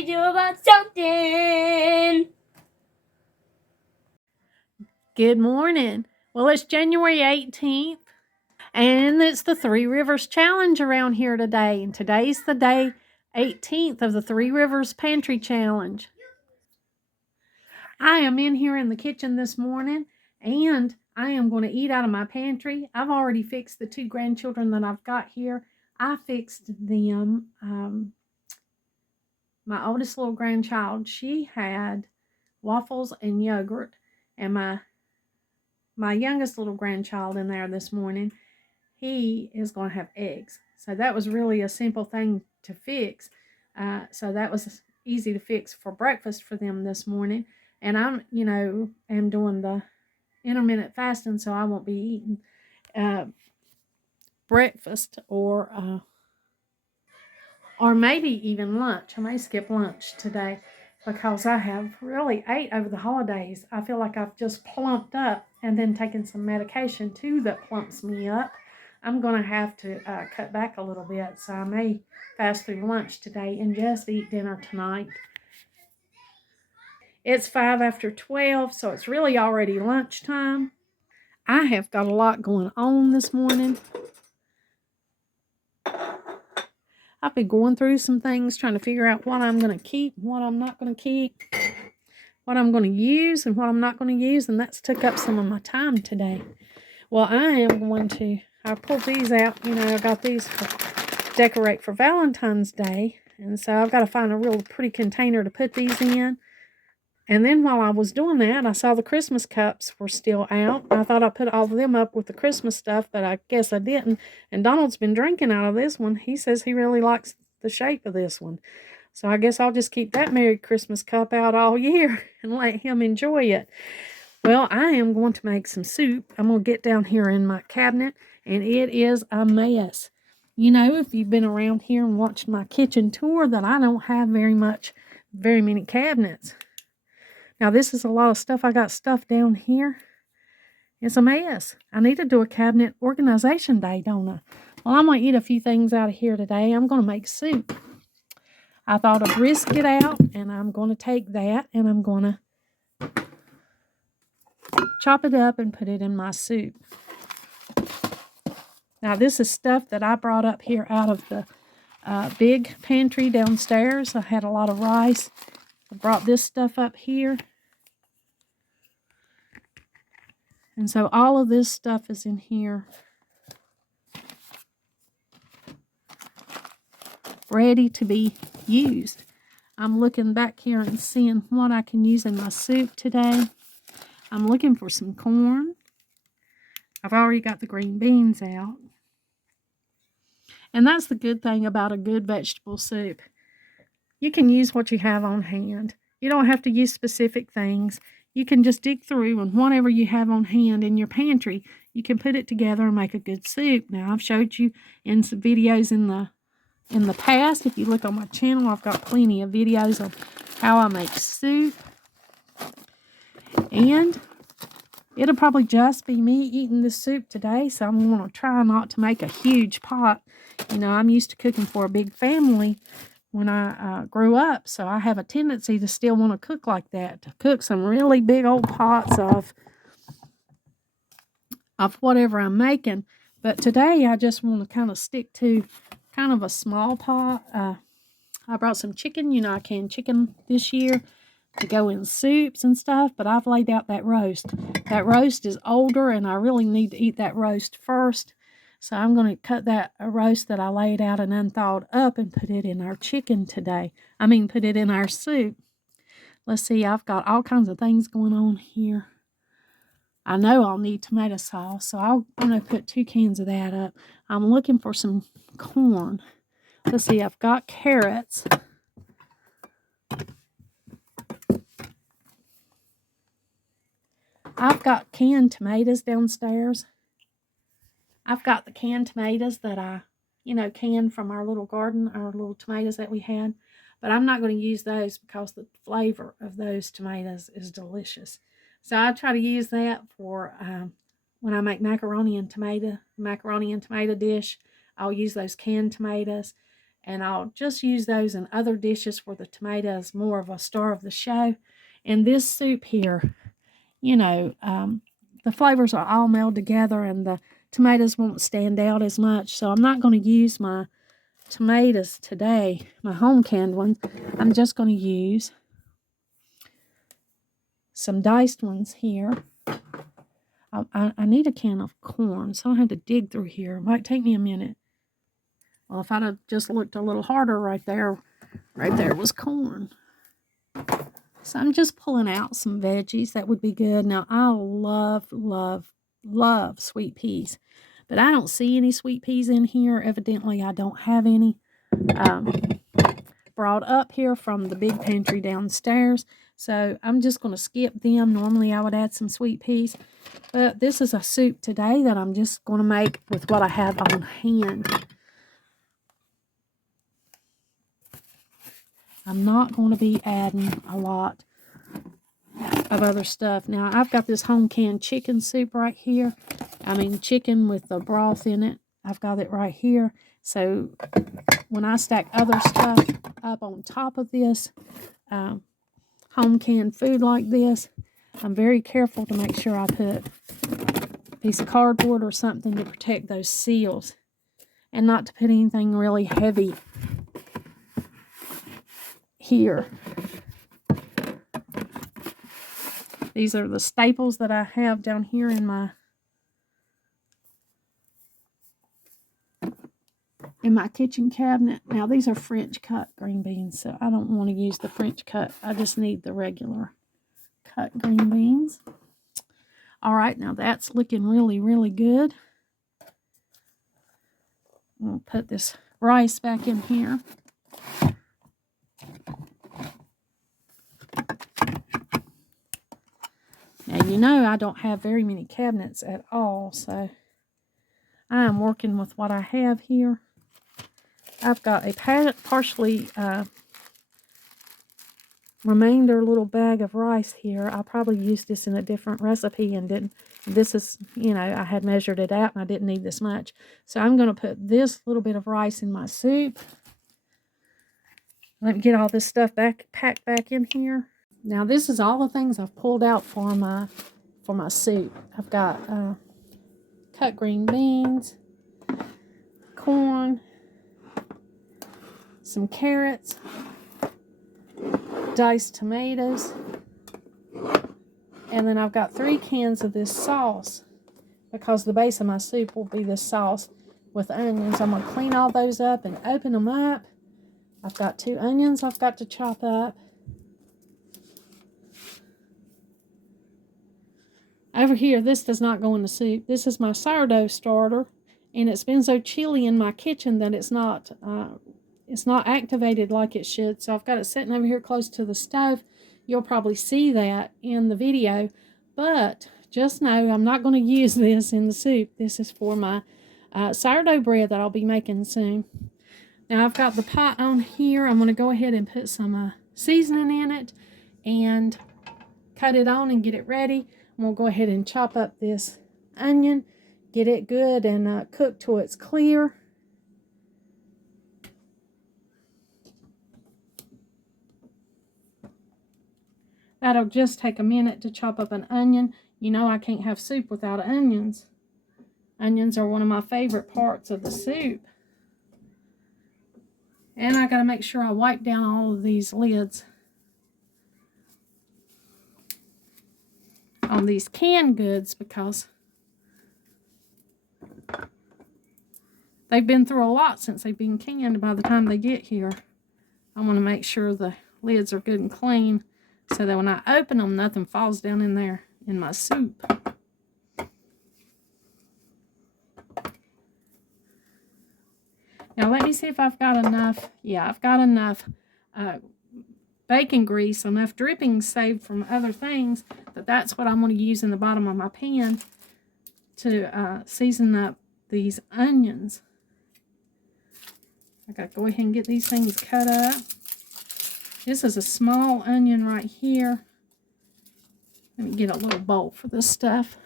to do about something. Good morning. Well, it's January 18th, and it's the Three Rivers Challenge around here today. And today's the day 18th of the Three Rivers Pantry Challenge. I am in here in the kitchen this morning, and I am going to eat out of my pantry. I've already fixed the two grandchildren that I've got here. I fixed them. My oldest little grandchild, she had waffles and yogurt, and my youngest little grandchild in there this morning, he is going to have eggs. So that was really a simple thing to fix. So that was easy to fix for breakfast for them this morning. And I'm, am doing the intermittent fasting, so I won't be eating breakfast or maybe even lunch. I may skip lunch today because I have really ate over the holidays. I feel like I've just plumped up, and then taken some medication too that plumps me up. I'm going to have to cut back a little bit, so I may fast through lunch today and just eat dinner tonight. It's 5 after 12, so it's really already lunchtime. I have got a lot going on this morning. I've been going through some things, trying to figure out what I'm going to keep, what I'm not going to keep, what I'm going to use and what I'm not going to use, and that's took up some of my time today. Well, I pulled these out. I got these to decorate for Valentine's Day, and so I've got to find a real pretty container to put these in. And then while I was doing that, I saw the Christmas cups were still out. I thought I put all of them up with the Christmas stuff, but I guess I didn't. And Donald's been drinking out of this one. He says he really likes the shape of this one. So I guess I'll just keep that Merry Christmas cup out all year and let him enjoy it. Well, I am going to make some soup. I'm going to get down here in my cabinet, and it is a mess. If you've been around here and watched my kitchen tour, that I don't have very many cabinets. Now, this is a lot of stuff. I got stuff down here. It's a mess. I need to do a cabinet organization day, don't I? Well, I'm going to eat a few things out of here today. I'm going to make soup. I thought of brisket out, and I'm going to take that, and I'm going to chop it up and put it in my soup. Now, this is stuff that I brought up here out of the big pantry downstairs. I had a lot of rice. I brought this stuff up here. And so all of this stuff is in here, ready to be used. I'm looking back here and seeing what I can use in my soup today. I'm looking for some corn. I've already got the green beans out. And that's the good thing about a good vegetable soup. You can use what you have on hand. You don't have to use specific things. You can just dig through, and whatever you have on hand in your pantry, you can put it together and make a good soup. Now, I've showed you in some videos in the past. If you look on my channel, I've got plenty of videos of how I make soup. And it'll probably just be me eating this soup today, so I'm going to try not to make a huge pot. I'm used to cooking for a big family when I grew up, so I have a tendency to still want to cook like that, to cook some really big old pots of whatever I'm making. But today I just want to kind of stick to kind of a small pot. I brought some chicken. I canned chicken this year to go in soups and stuff, but I've laid out that roast. That roast is older, and I really need to eat that roast first. So I'm going to cut that roast that I laid out and unthawed up and put it in our chicken today. Put it in our soup. Let's see, I've got all kinds of things going on here. I know I'll need tomato sauce, so I'm going to put 2 cans of that up. I'm looking for some corn. Let's see, I've got carrots. I've got canned tomatoes downstairs. I've got the canned tomatoes that I, canned from our little garden, our little tomatoes that we had. But I'm not going to use those because the flavor of those tomatoes is delicious. So I try to use that for when I make macaroni and tomato dish. I'll use those canned tomatoes. and I'll just use those in other dishes where the tomato is more of a star of the show. And this soup here, you know, the flavors are all melded together and the tomatoes won't stand out as much. So I'm not going to use my tomatoes today, my home canned ones. I'm just going to use some diced ones here. I need a can of corn, so I had to dig through here. It might take me a minute. Well, if I'd have just looked a little harder right there was corn. So I'm just pulling out some veggies. That would be good. Now, I love, love, love sweet peas, but I don't see any sweet peas in here. Evidently, I don't have any. Brought up here from the big pantry downstairs. So I'm just going to skip them. Normally, I would add some sweet peas, but this is a soup today that I'm just going to make with what I have on hand. I'm not going to be adding a lot of other stuff. Now, I've got this home canned chicken soup right here. I mean, chicken with the broth in it. I've got it right here. So when I stack other stuff up on top of this home canned food like this, I'm very careful to make sure I put a piece of cardboard or something to protect those seals, and not to put anything really heavy here. These are the staples that I have down here in my kitchen cabinet. Now, these are French cut green beans, so I don't want to use the French cut. I just need the regular cut green beans. All right, now that's looking really, really good. I'll put this rice back in here. Now, you know I don't have very many cabinets at all, so I'm working with what I have here. I've got a partially remainder little bag of rice here. I probably used this in a different recipe and didn't. This is, you know, I had measured it out and I didn't need this much. So I'm going to put this little bit of rice in my soup. Let me get all this stuff packed back in here. Now, this is all the things I've pulled out for my soup. I've got cut green beans, corn, some carrots, diced tomatoes, and then I've got 3 cans of this sauce because the base of my soup will be this sauce with onions. I'm going to clean all those up and open them up. I've got 2 onions I've got to chop up. Over here, this does not go in the soup. This is my sourdough starter, and it's been so chilly in my kitchen that it's not activated like it should. So I've got it sitting over here close to the stove. You'll probably see that in the video, but just know I'm not going to use this in the soup. This is for my sourdough bread that I'll be making soon. Now, I've got the pot on here. I'm going to go ahead and put some seasoning in it and cut it on and get it ready. We'll go ahead and chop up this onion, get it good and cook till it's clear. That'll just take a minute to chop up an onion. You know I can't have soup without onions. Onions are one of my favorite parts of the soup. And I gotta make sure I wipe down all of these lids on these canned goods because they've been through a lot since they've been canned. By the time they get here, I want to make sure the lids are good and clean so that when I open them, nothing falls down in there in my soup. Now let me see if I've got enough. Yeah, I've got enough bacon grease, enough drippings saved from other things, that's what I'm going to use in the bottom of my pan to season up these onions. I got to go ahead and get these things cut up. This is a small onion right here. Let me get a little bowl for this stuff.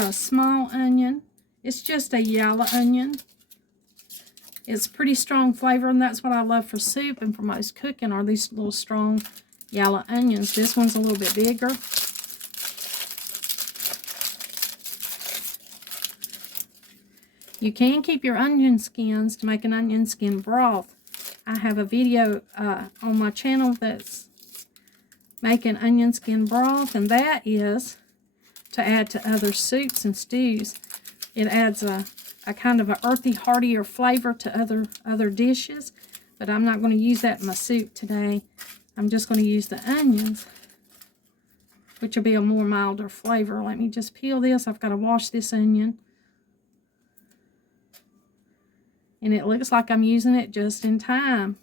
got a small onion. It's just a yellow onion. It's pretty strong flavor, and that's what I love for soup and for most cooking are these little strong yellow onions. This one's a little bit bigger. You can keep your onion skins to make an onion skin broth. I have a video on my channel that's making onion skin broth, and that is to add to other soups and stews. It adds a kind of a earthy, heartier flavor to other dishes, but I'm not going to use that in my soup today. I'm just going to use the onions, which will be a more milder flavor. Let me just peel this. I've got to wash this onion. And it looks like I'm using it just in time.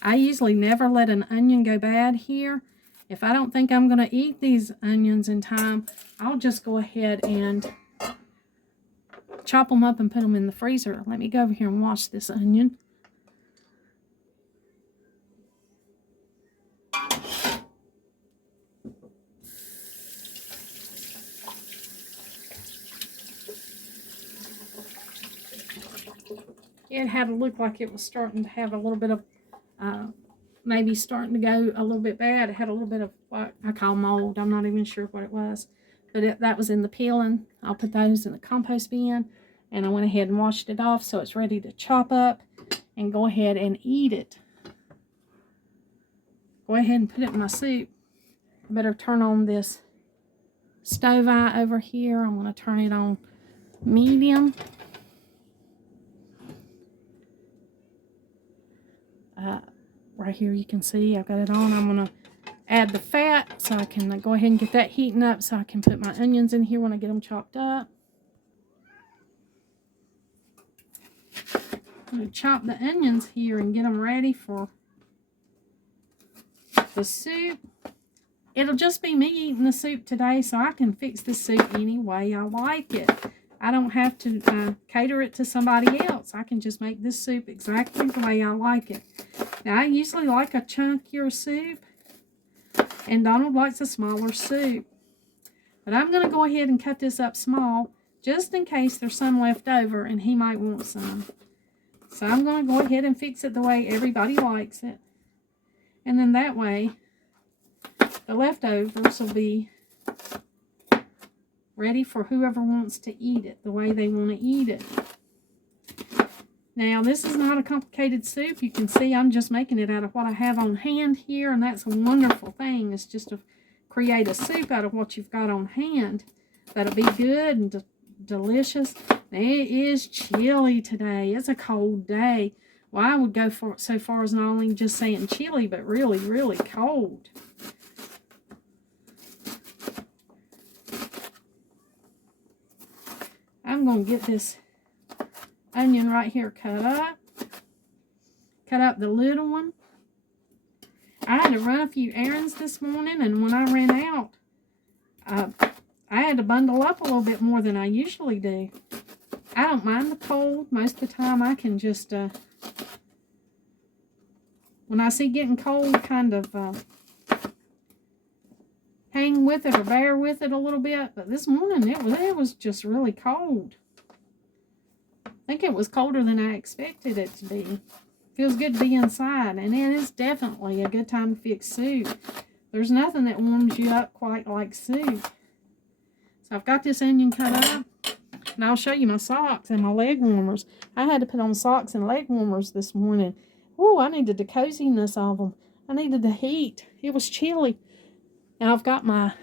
I usually never let an onion go bad here. If I don't think I'm going to eat these onions in time, I'll just go ahead and chop them up and put them in the freezer. Let me go over here and wash this onion. It had to look like it was starting to have a little bit of, maybe starting to go a little bit bad. It had a little bit of what I call mold. I'm not even sure what it was. But that was in the peeling. I'll put those in the compost bin. And I went ahead and washed it off so it's ready to chop up and go ahead and eat it. Go ahead and put it in my soup. I better turn on this stove eye over here. I'm going to turn it on medium. Right here you can see I've got it on. I'm going to add the fat so I can go ahead and get that heating up so I can put my onions in here when I get them chopped up. I'm going to chop the onions here and get them ready for the soup. It'll just be me eating the soup today, so I can fix this soup any way I like it. I don't have to cater it to somebody else. I can just make this soup exactly the way I like it. Now, I usually like a chunkier soup, and Donald likes a smaller soup. But I'm going to go ahead and cut this up small, just in case there's some left over, and he might want some. So I'm going to go ahead and fix it the way everybody likes it. And then that way, the leftovers will be ready for whoever wants to eat it the way they want to eat it. Now, this is not a complicated soup. You can see I'm just making it out of what I have on hand here, and that's a wonderful thing. It's just to create a soup out of what you've got on hand. That'll be good and delicious. It is chilly today. It's a cold day. Well, I would go so far as not only just saying chilly, but really, really cold. I'm going to get this onion right here cut up. Cut up the little one. I had to run a few errands this morning, and when I ran out, I had to bundle up a little bit more than I usually do. I don't mind the cold. Most of the time I can just, when I see getting cold, kind of hang with it or bear with it a little bit. But this morning it was just really cold. I think it was colder than I expected it to be. Feels good to be inside, and it is definitely a good time to fix soup. There's nothing that warms you up quite like soup. So I've got this onion cut up, and I'll show you my socks and my leg warmers. I had to put on socks and leg warmers this morning. Oh, I needed the coziness of them. I needed the heat. It was chilly. Now I've got my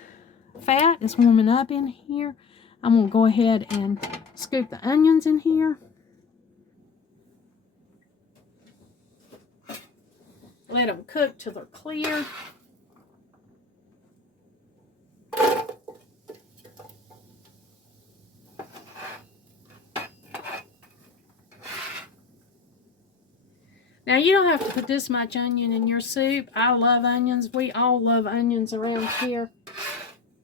fat. It's warming up in here. I'm going to go ahead and scoop the onions in here. Let them cook till they're clear. Now, you don't have to put this much onion in your soup. I love onions. We all love onions around here.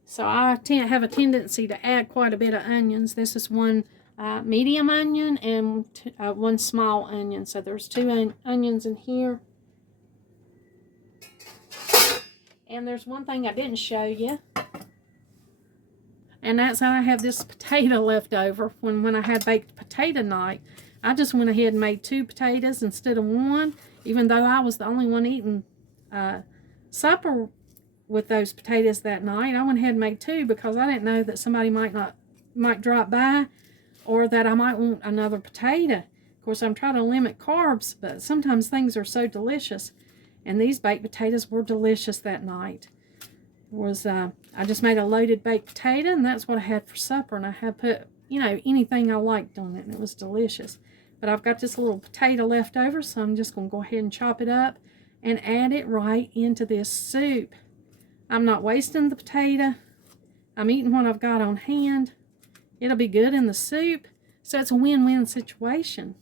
So I have a tendency to add quite a bit of onions. This is one medium onion and one small onion. So there's two onions in here. And there's one thing I didn't show you. And that's how I have this potato left over. When I had baked potato night, I just went ahead and made 2 potatoes instead of 1, even though I was the only one eating supper with those potatoes that night. I went ahead and made 2 because I didn't know that somebody might drop by, or that I might want another potato. Of course, I'm trying to limit carbs, but sometimes things are so delicious. And these baked potatoes were delicious that night. I just made a loaded baked potato, and that's what I had for supper. And I had put, anything I liked on it, and it was delicious. But I've got this little potato left over, so I'm just going to go ahead and chop it up and add it right into this soup. I'm not wasting the potato. I'm eating what I've got on hand. It'll be good in the soup, so it's a win-win situation.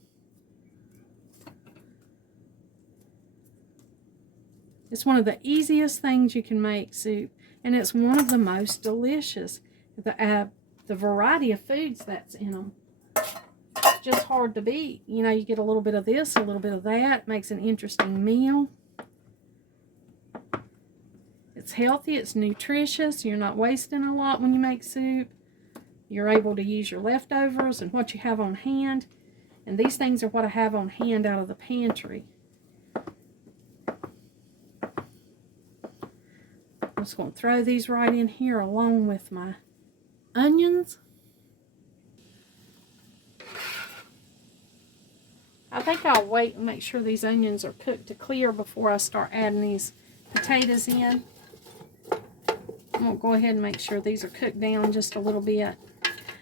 It's one of the easiest things you can make, soup, and it's one of the most delicious. The variety of foods that's in them, it's just hard to beat. You get a little bit of this, a little bit of that. Makes an interesting meal. It's healthy, it's nutritious. You're not wasting a lot when you make soup. You're able to use your leftovers and what you have on hand. And these things are what I have on hand out of the pantry. I'm just going to throw these right in here along with my onions. I think I'll wait and make sure these onions are cooked to clear before I start adding these potatoes in. I'm going to go ahead and make sure these are cooked down just a little bit.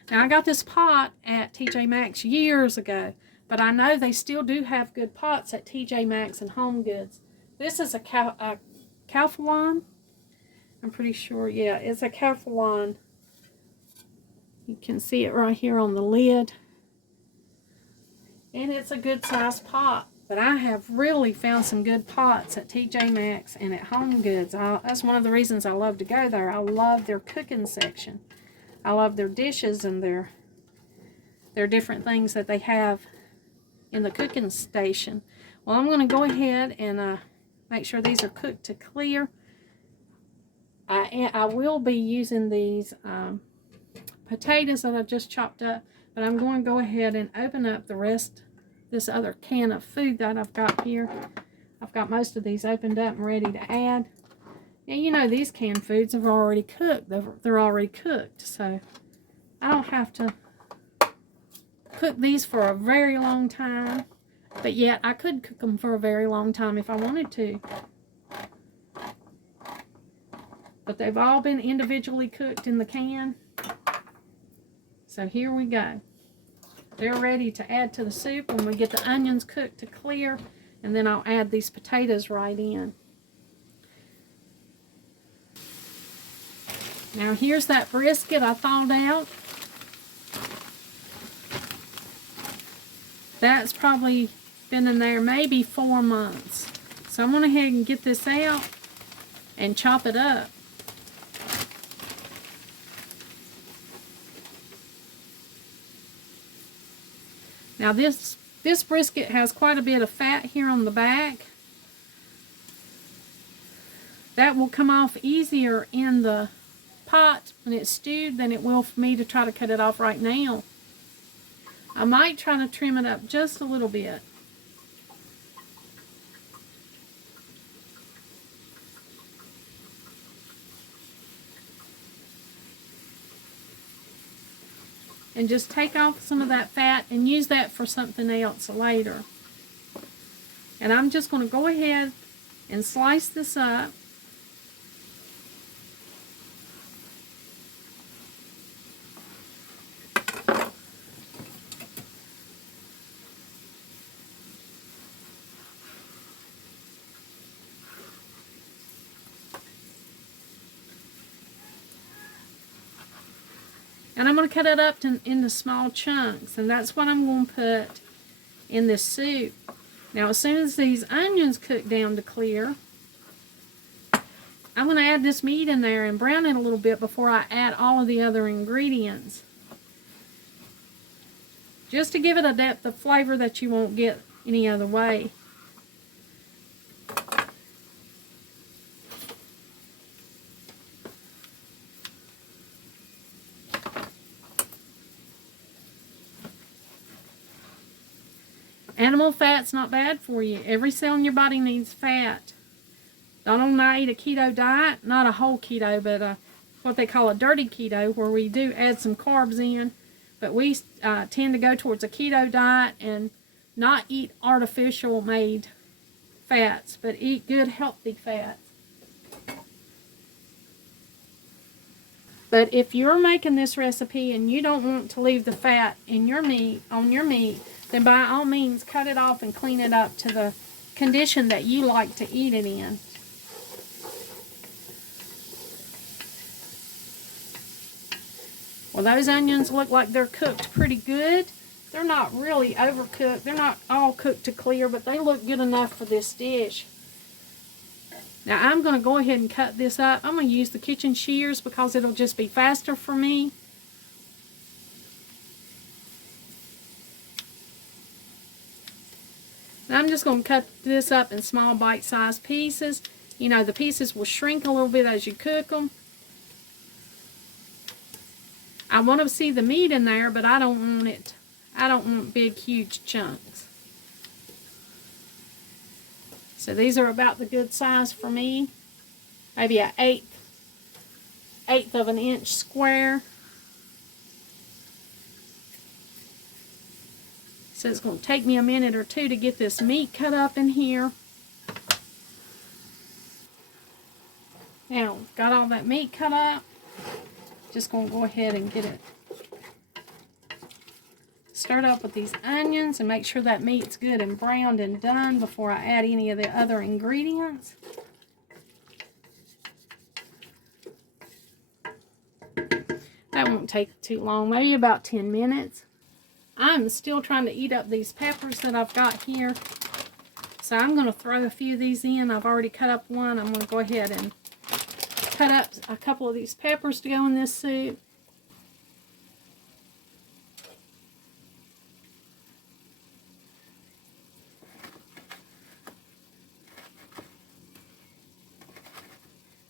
Now, I got this pot at TJ Maxx years ago, but I know they still do have good pots at TJ Maxx and Home Goods. This is a Calphalon. I'm pretty sure, yeah, it's a Calphalon. You can see it right here on the lid. And it's a good sized pot. But I have really found some good pots at TJ Maxx and at Home Goods. That's one of the reasons I love to go there. I love their cooking section. I love their dishes and their different things that they have in the cooking station. Well, I'm going to go ahead and make sure these are cooked to clear. I will be using these potatoes that I just chopped up, but I'm going to go ahead and open up the rest, this other can of food that I've got here. I've got most of these opened up and ready to add. Now, these canned foods are already cooked. They're already cooked, so I don't have to cook these for a very long time, but yet I could cook them for a very long time if I wanted to. But they've all been individually cooked in the can. So here we go. They're ready to add to the soup when we get the onions cooked to clear, and then I'll add these potatoes right in. Now here's that brisket I thawed out. That's probably been in there maybe 4 months. So I'm going to go ahead and get this out and chop it up. Now this brisket has quite a bit of fat here on the back. That will come off easier in the pot when it's stewed than it will for me to try to cut it off right now. I might try to trim it up just a little bit. And just take off some of that fat and use that for something else later. And I'm just going to go ahead and slice this up. And I'm going to cut it up into small chunks, and that's what I'm going to put in this soup. Now, as soon as these onions cook down to clear, I'm going to add this meat in there and brown it a little bit before I add all of the other ingredients. Just to give it a depth of flavor that you won't get any other way. Animal fat's not bad for you. Every cell in your body needs fat. Not only I eat a keto diet, not a whole keto, but what they call a dirty keto, where we do add some carbs in, but we tend to go towards a keto diet and not eat artificial made fats, but eat good healthy fats. But if you're making this recipe and you don't want to leave the fat in your meat, on your meat, then by all means cut it off and clean it up to the condition that you like to eat it in. Well, those onions look like they're cooked pretty good. They're not really overcooked. They're not all cooked to clear, but they look good enough for this dish. Now I'm going to go ahead and cut this up. I'm going to use the kitchen shears because it'll just be faster for me. Now I'm just going to cut this up in small bite-sized pieces. You know, the pieces will shrink a little bit as you cook them. I want to see the meat in there, but I don't want it. I don't want big, huge chunks. So these are about the good size for me. Maybe an eighth of an inch square. So it's going to take me a minute or two to get this meat cut up in here. Now, got all that meat cut up. Just going to go ahead and get it stirred up with these onions and make sure that meat's good and browned and done before I add any of the other ingredients. That won't take too long, maybe about 10 minutes. I'm still trying to eat up these peppers that I've got here. So I'm going to throw a few of these in. I've already cut up one. I'm going to go ahead and cut up a couple of these peppers to go in this soup.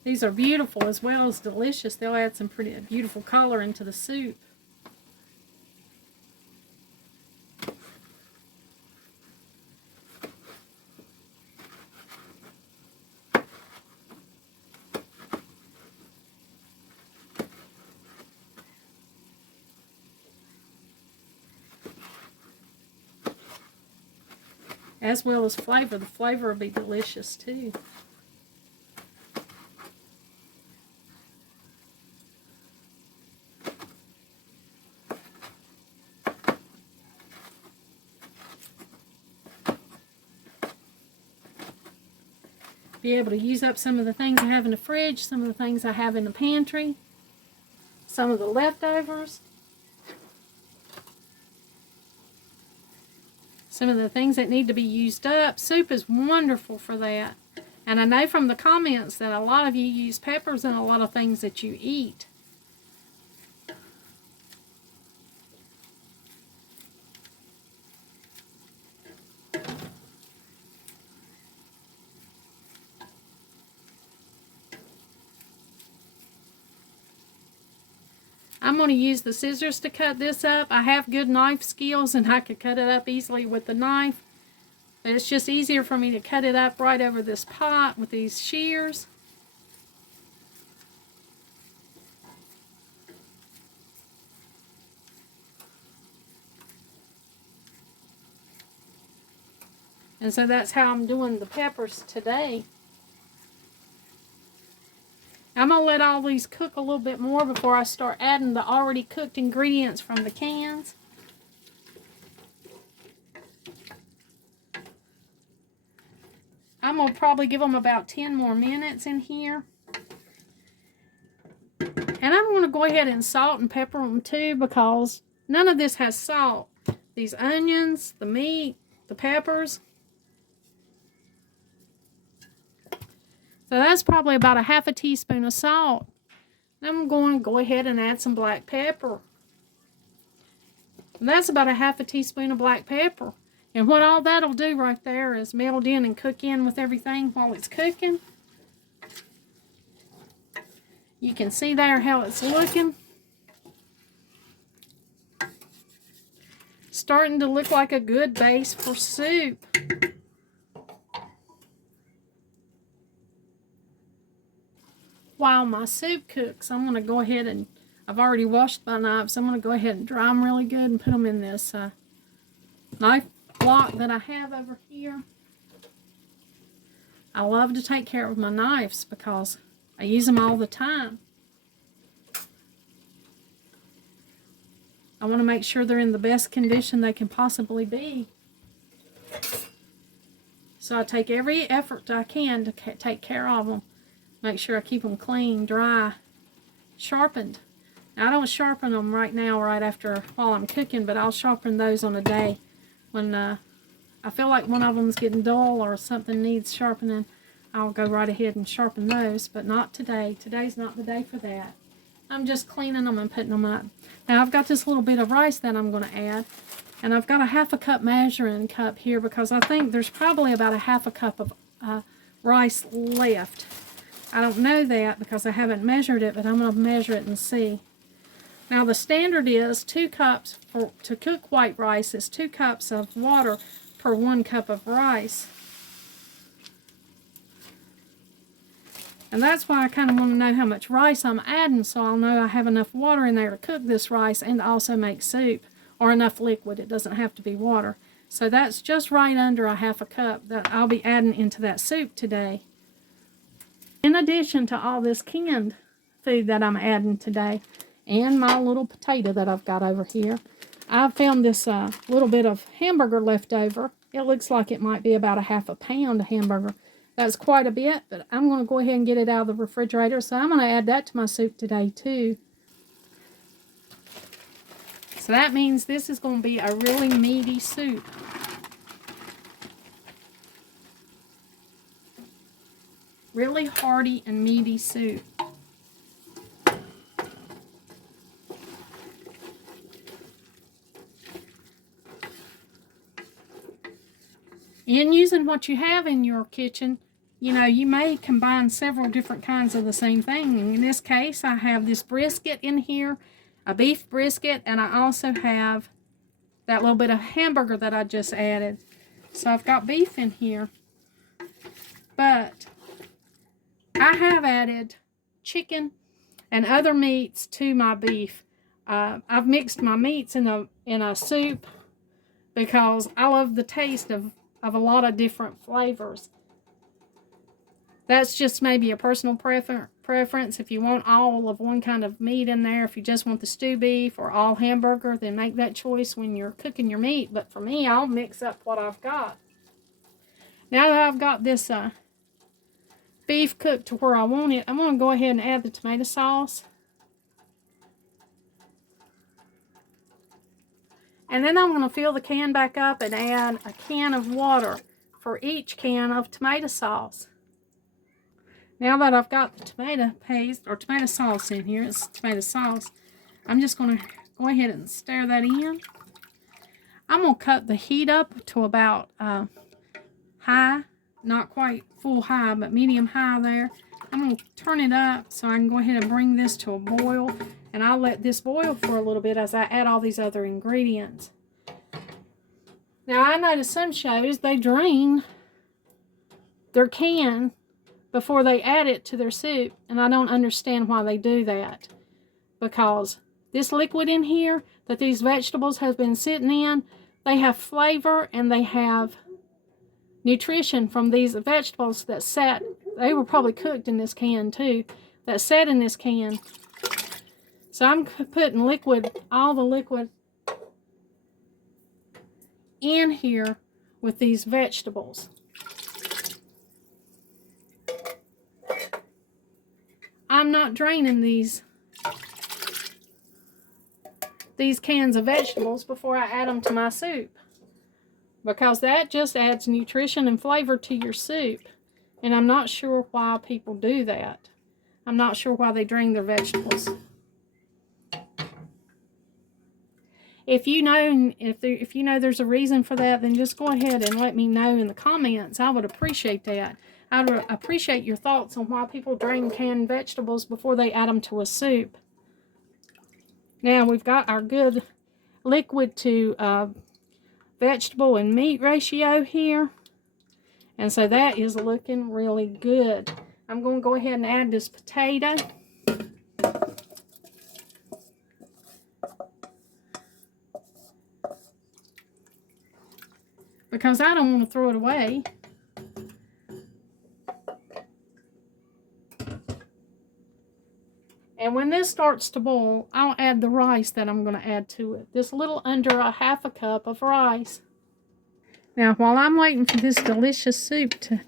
These are beautiful as well as delicious. They'll add some pretty beautiful color into the soup. As well as flavor. The flavor will be delicious too. Be able to use up some of the things I have in the fridge, some of the things I have in the pantry, some of the leftovers, some of the things that need to be used up. Soup is wonderful for that. And I know from the comments that a lot of you use peppers in a lot of things that you eat. I'm going to use the scissors to cut this up. I have good knife skills and I could cut it up easily with the knife. But it's just easier for me to cut it up right over this pot with these shears. And so that's how I'm doing the peppers today. I'm going to let all these cook a little bit more before I start adding the already cooked ingredients from the cans. I'm going to probably give them about 10 more minutes in here. And I'm going to go ahead and salt and pepper them too, because none of this has salt. These onions, the meat, the peppers. So that's probably about a half a teaspoon of salt. I'm going to go ahead and add some black pepper. And that's about a half a teaspoon of black pepper. And what all that'll do right there is meld in and cook in with everything while it's cooking. You can see there how it's looking. Starting to look like a good base for soup. While my soup cooks, I'm going to go ahead and, I've already washed my knives. I'm going to go ahead and dry them really good and put them in this knife block that I have over here. I love to take care of my knives because I use them all the time. I want to make sure they're in the best condition they can possibly be. So I take every effort I can to take care of them. Make sure I keep them clean, dry, sharpened. Now, I don't sharpen them right now, right after while I'm cooking, but I'll sharpen those on a day when I feel like one of them's getting dull or something needs sharpening. I'll go right ahead and sharpen those, but not today. Today's not the day for that. I'm just cleaning them and putting them up. Now, I've got this little bit of rice that I'm going to add, and I've got a 1/2 cup measuring cup here because I think there's probably about a 1/2 cup of rice left. I don't know that because I haven't measured it, but I'm going to measure it and see. Now, the standard is 2 cups to cook white rice. It's 2 cups of water per 1 cup of rice. And that's why I kind of want to know how much rice I'm adding so I'll know I have enough water in there to cook this rice and also make soup, or enough liquid. It doesn't have to be water. So that's just right under a 1/2 cup that I'll be adding into that soup today. In addition to all this canned food that I'm adding today, and my little potato that I've got over here, I found this little bit of hamburger left over. It looks like it might be about a 1/2 pound of hamburger. That's quite a bit, but I'm going to go ahead and get it out of the refrigerator, so I'm going to add that to my soup today too. So that means this is going to be a really meaty soup. Really hearty and meaty soup. In using what you have in your kitchen, you know, you may combine several different kinds of the same thing. In this case, I have this brisket in here, a beef brisket, and I also have that little bit of hamburger that I just added. So I've got beef in here. But I have added chicken and other meats to my beef. I've mixed my meats in a soup because I love the taste of a lot of different flavors. That's just maybe a personal preference. If you want all of one kind of meat in there, if you just want the stew beef or all hamburger, then make that choice when you're cooking your meat. But for me, I'll mix up what I've got. Now that I've got this beef cooked to where I want it, I'm going to go ahead and add the tomato sauce. And then I'm going to fill the can back up and add a can of water for each can of tomato sauce. Now that I've got the tomato paste or tomato sauce in here, it's tomato sauce, I'm just going to go ahead and stir that in. I'm going to cut the heat up to about high, not quite full high, but medium high there. I'm going to turn it up so I can go ahead and bring this to a boil, and I'll let this boil for a little bit as I add all these other ingredients. Now, I noticed some shows, they drain their can before they add it to their soup, and I don't understand why they do that, because this liquid in here that these vegetables have been sitting in, they have flavor and they have nutrition from these vegetables that sat. They were probably cooked in this can too, that sat in this can. So I'm putting liquid, all the liquid in here with these vegetables. I'm not draining these cans of vegetables before I add them to my soup, because that just adds nutrition and flavor to your soup. And I'm not sure why people do that. I'm not sure why they drain their vegetables. If you know there's a reason for that, then just go ahead and let me know in the comments. I would appreciate that. I would appreciate your thoughts on why people drain canned vegetables before they add them to a soup. Now we've got our good liquid to vegetable and meat ratio here. And so that is looking really good. I'm going to go ahead and add this potato. Because I don't want to throw it away. And when this starts to boil, I'll add the rice that I'm going to add to it. This little under a half a cup of rice. Now, while I'm waiting for this delicious soup to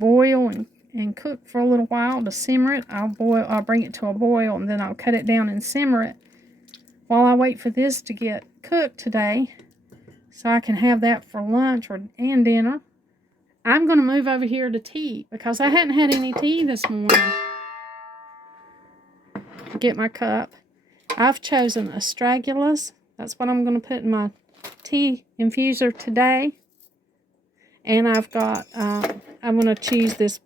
boil and cook for a little while, to simmer it, I'll bring it to a boil, and then I'll cut it down and simmer it. While I wait for this to get cooked today, so I can have that for lunch and dinner, I'm going to move over here to tea, because I hadn't had any tea this morning. Get my cup. I've chosen astragalus. That's what I'm going to put in my tea infuser today. And I've got, I'm going to choose this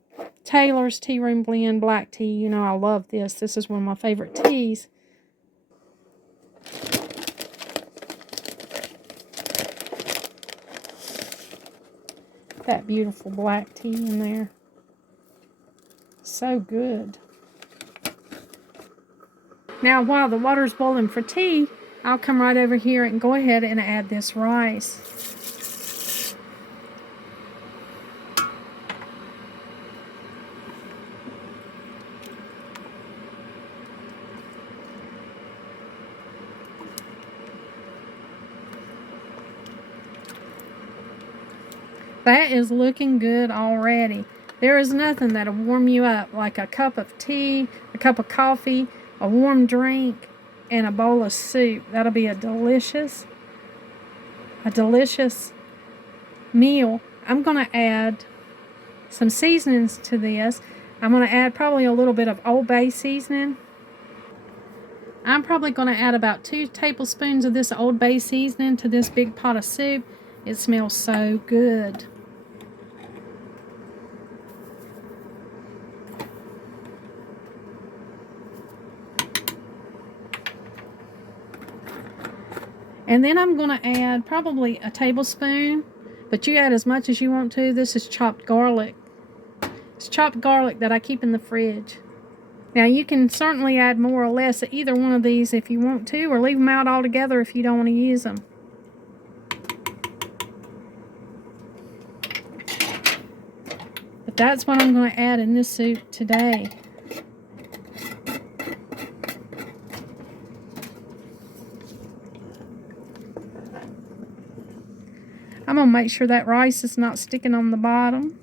Taylor's Tea Room Blend black tea. You know I love this. This is one of my favorite teas. That beautiful black tea in there. So good. Now, while the water's boiling for tea, I'll come right over here and go ahead and add this rice. That is looking good already. There is nothing that'll warm you up like a cup of tea, a cup of coffee, a warm drink, and a bowl of soup. That'll be a delicious meal. I'm going to add some seasonings to this. I'm going to add probably a little bit of Old Bay seasoning. I'm probably going to add about 2 tablespoons of this Old Bay seasoning to this big pot of soup. It smells so good. And then I'm going to add probably a tablespoon, but you add as much as you want to. This is chopped garlic. It's chopped garlic that I keep in the fridge. Now you can certainly add more or less of either one of these if you want to, or leave them out altogether if you don't want to use them. But that's what I'm going to add in this soup today. I'm going to make sure that rice is not sticking on the bottom.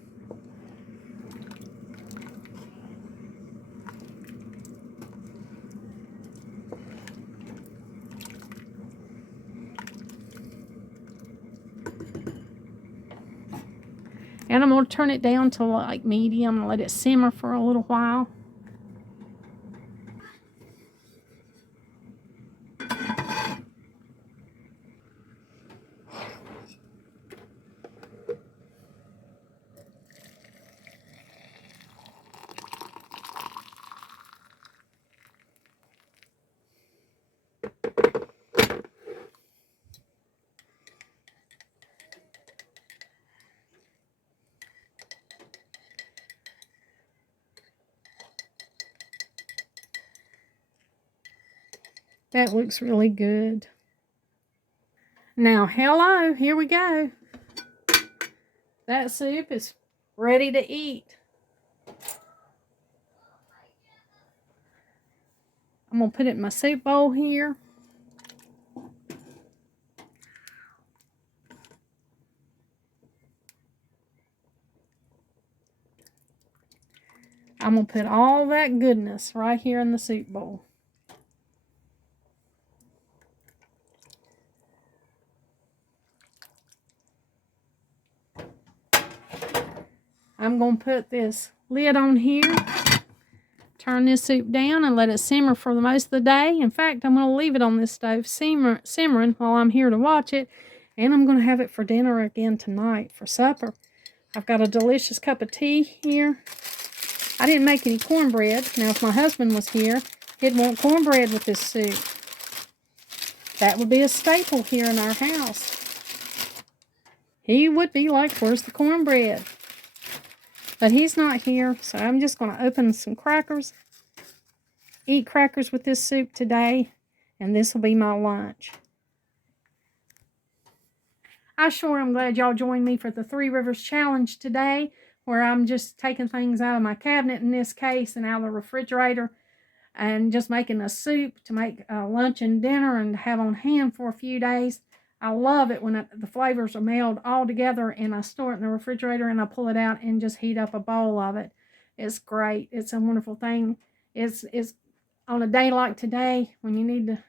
And I'm going to turn it down to like medium and let it simmer for a little while. That looks really good. Now, hello, here we go. That soup is ready to eat. I'm going to put it in my soup bowl here. I'm going to put all that goodness right here in the soup bowl. I'm going to put this lid on here, turn this soup down, and let it simmer for the most of the day. In fact, I'm going to leave it on this stove simmering while I'm here to watch it, and I'm going to have it for dinner again tonight for supper. I've got a delicious cup of tea here. I didn't make any cornbread. Now, if my husband was here, he'd want cornbread with this soup. That would be a staple here in our house. He would be like, where's the cornbread? But he's not here, so I'm just going to open some crackers, eat crackers with this soup today, and this will be my lunch. I sure am glad y'all joined me for the Three Rivers Challenge today, where I'm just taking things out of my cabinet in this case and out of the refrigerator and just making a soup to make lunch and dinner and have on hand for a few days. I love it when the flavors are melded all together and I store it in the refrigerator and I pull it out and just heat up a bowl of it. It's great. It's a wonderful thing. It's on a day like today when you need to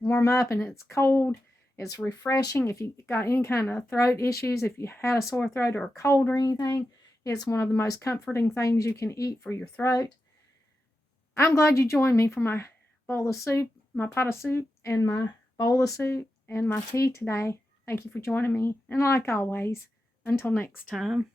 warm up and it's cold. It's refreshing. If you got any kind of throat issues, if you had a sore throat or a cold or anything, it's one of the most comforting things you can eat for your throat. I'm glad you joined me for my bowl of soup, my pot of soup, and my bowl of soup, and my tea today. Thank you for joining me. And like always, until next time.